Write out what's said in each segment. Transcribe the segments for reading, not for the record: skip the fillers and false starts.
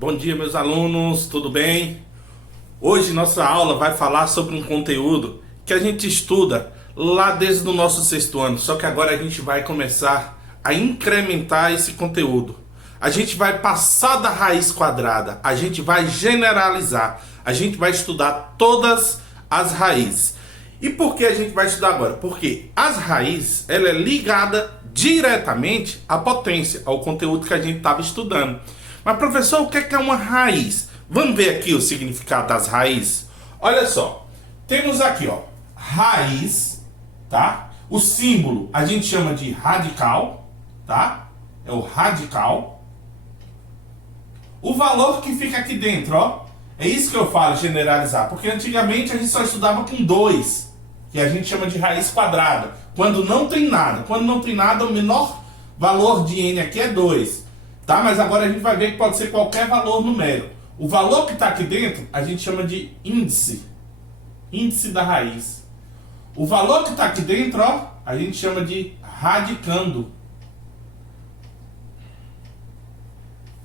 Bom dia, meus alunos, tudo bem? Hoje nossa aula vai falar sobre um conteúdo que a gente estuda lá desde o nosso sexto ano, só que agora a gente vai começar a incrementar esse conteúdo. A gente vai passar da raiz quadrada, a gente vai generalizar, a gente vai estudar todas as raízes. E por que a gente vai estudar agora? Porque as raízes, ela é ligada diretamente à potência, ao conteúdo que a gente estava estudando. Mas professor, o que é uma raiz? Vamos ver aqui o significado das raízes? Olha só, temos aqui, ó, raiz, tá? O símbolo a gente chama de radical, tá? É o radical. O valor que fica aqui dentro, ó, é isso que eu falo, generalizar, porque antigamente a gente só estudava com 2, que a gente chama de raiz quadrada, quando não tem nada. Quando não tem nada, o menor valor de n aqui é 2, tá? Mas agora a gente vai ver que pode ser qualquer valor numérico. O valor que está aqui dentro, a gente chama de índice, índice da raiz. O valor que está aqui dentro, ó, a gente chama de radicando.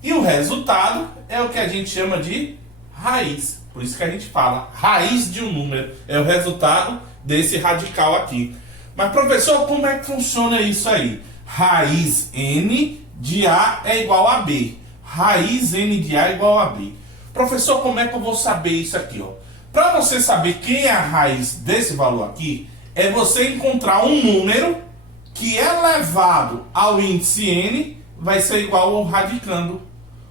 E o resultado é o que a gente chama de raiz. Por isso que a gente fala raiz de um número. É o resultado desse radical aqui. Mas professor, como é que funciona isso aí? Raiz n de A é igual a B. Raiz n de A é igual a B. Professor, como é que eu vou saber isso aqui? Para você saber quem é a raiz desse valor aqui, é você encontrar um número que elevado ao índice n vai ser igual ao radicando.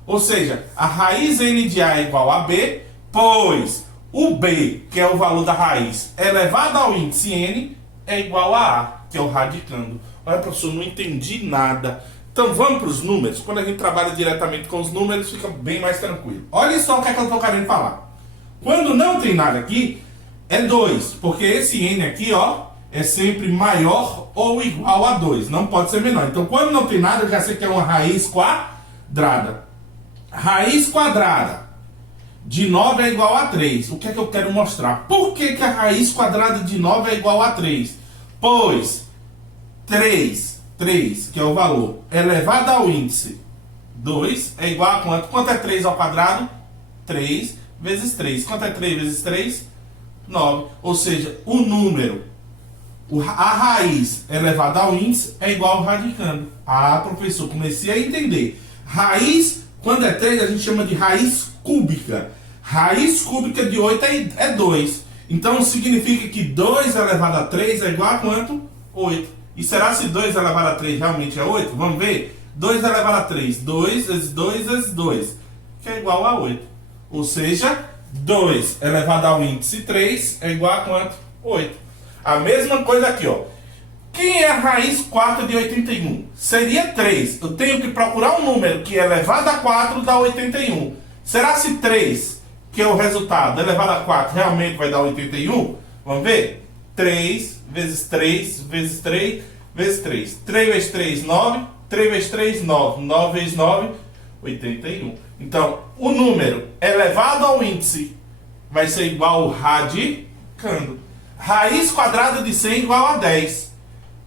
Ou seja, a raiz n de A é igual a B, pois o B, que é o valor da raiz, elevado ao índice n, é igual a A, que é o radicando. Olha, professor, não entendi nada. Então vamos para os números. Quando a gente trabalha diretamente com os números, fica bem mais tranquilo. Olha só o que é que eu estou querendo falar. Quando não tem nada aqui, é 2, porque esse n aqui, ó, é sempre maior ou igual a 2, não pode ser menor. Então quando não tem nada, eu já sei que é uma raiz quadrada. Raiz quadrada de 9 é igual a 3. O que é que eu quero mostrar? Por que que a raiz quadrada de 9 é igual a 3? Pois 3, que é o valor elevado ao índice 2, é igual a quanto? Quanto é 3 ao quadrado? 3 vezes 3. Quanto é 3 vezes 3? 9. Ou seja, o número, a raiz elevada ao índice é igual ao radicando. Ah, professor, comecei a entender. Raiz, quando é 3, a gente chama de raiz cúbica. Raiz cúbica de 8 é 2. Então significa que 2 elevado a 3 é igual a quanto? 8. E será se 2 elevado a 3 realmente é 8? Vamos ver? 2 elevado a 3, 2 vezes 2 vezes 2, que é igual a 8. Ou seja, 2 elevado ao índice 3 é igual a quanto? 8. A mesma coisa aqui, ó. Quem é a raiz 4 de 81? Seria 3. Eu tenho que procurar um número que elevado a 4 dá 81. Será se 3, que é o resultado, elevado a 4, realmente vai dar 81? Vamos ver? 3 vezes 3 vezes 3 vezes 3. 3 vezes 3, 9. 3 vezes 3, 9. 9 vezes 9, 81. Então, o número elevado ao índice vai ser igual ao radicando. Raiz quadrada de 100 igual a 10.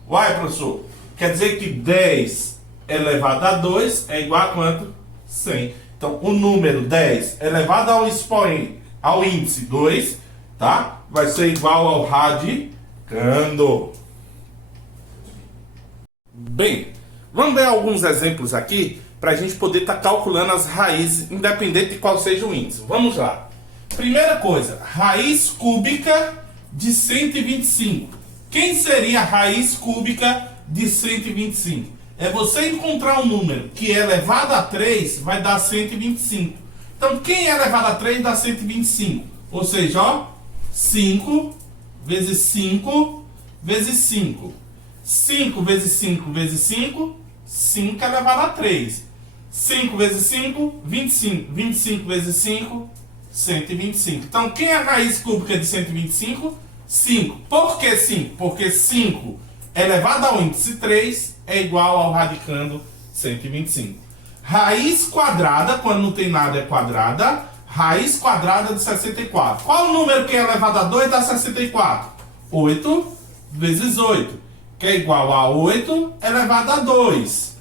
Uai, professor, quer dizer que 10 elevado a 2 é igual a quanto? 100. Então, o número 10 elevado ao expoente, ao índice 2, tá? Vai ser igual ao radicando. Bem, vamos ver alguns exemplos aqui para a gente poder estar calculando as raízes, independente de qual seja o índice. Vamos lá. Primeira coisa, raiz cúbica de 125. Quem seria a raiz cúbica de 125? É você encontrar um número que é elevado a 3, vai dar 125. Então, quem é elevado a 3 dá 125. Ou seja, ó, 5 vezes 5 vezes 5. 5 vezes 5 vezes 5, 5 elevado a 3. 5 vezes 5, 25. 25 vezes 5, 125. Então, quem é a raiz cúbica de 125? 5. Por que 5? Porque 5 elevado ao índice 3 é igual ao radicando 125. Raiz quadrada, quando não tem nada é quadrada. Raiz quadrada de 64. Qual o número que é elevado a 2 dá 64? 8 vezes 8, que é igual a 8 elevado a 2.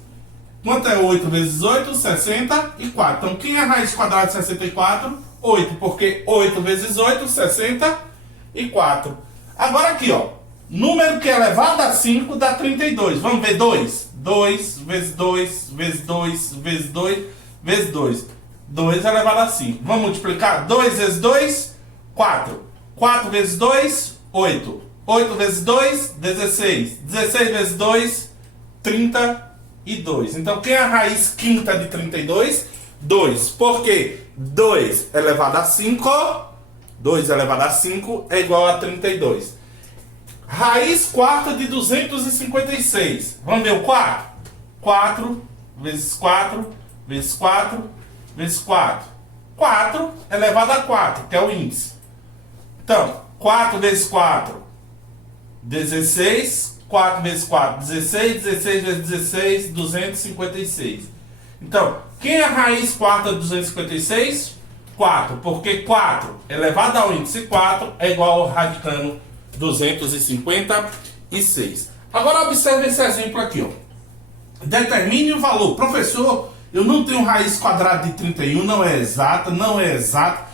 Quanto é 8 vezes 8? 64. Então, quem é a raiz quadrada de 64? 8, porque 8 vezes 8, 64. Agora aqui, ó. Número que é elevado a 5 dá 32. Vamos ver 2. 2 vezes 2 vezes 2 vezes 2 vezes 2. 2 elevado a 5. Vamos multiplicar? 2 vezes 2, 4. 4 vezes 2, 8. 8 vezes 2, 16. 16 vezes 2, 32. Então, quem é a raiz quinta de 32? 2. Por quê? 2 elevado a 5. 2 elevado a 5 é igual a 32. Raiz quarta de 256. Vamos ver o 4? 4 vezes 4 vezes 4 vezes 4. 4 elevado a 4, que é o índice. Então, 4 vezes 4, 16. 4 vezes 4, 16. 16 vezes 16, 256. Então, quem é a raiz quarta de 256? 4, porque 4 elevado ao índice 4 é igual ao radicando 256. Agora observe esse exemplo aqui, ó. Determine o valor. Professor, eu não tenho raiz quadrada de 31, não é exata, não é exata.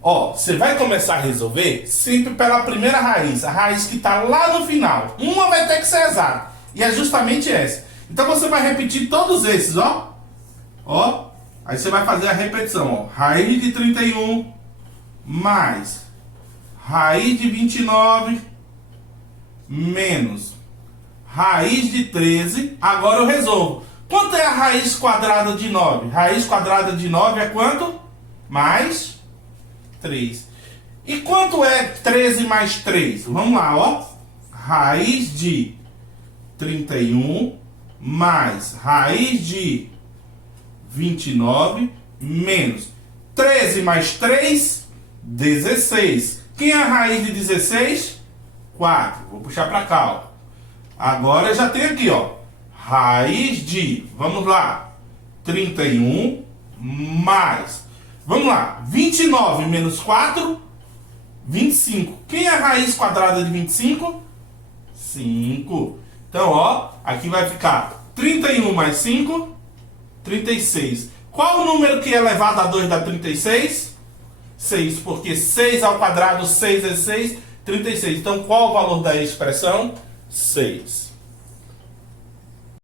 Ó, você vai começar a resolver sempre pela primeira raiz, a raiz que está lá no final. Uma vai ter que ser exata, e é justamente essa. Então você vai repetir todos esses, ó. Ó, aí você vai fazer a repetição, ó. Raiz de 31 mais raiz de 29 menos raiz de 13. Agora eu resolvo. Quanto é a raiz quadrada de 9? Raiz quadrada de 9 é quanto? Mais 3. E quanto é 13 mais 3? Vamos lá, ó. Raiz de 31 mais raiz de 29 menos 13 mais 3, 16. Quem é a raiz de 16? 4. Vou puxar para cá, ó. Agora já tem aqui, ó. Raiz de, vamos lá, 31 mais, vamos lá, 29 menos 4, 25. Quem é a raiz quadrada de 25? 5. Então, ó, aqui vai ficar 31 mais 5, 36. Qual o número que é elevado a 2 dá 36? 6, porque 6 ao quadrado, 6 vezes 6, 36. Então, qual o valor da expressão? 6.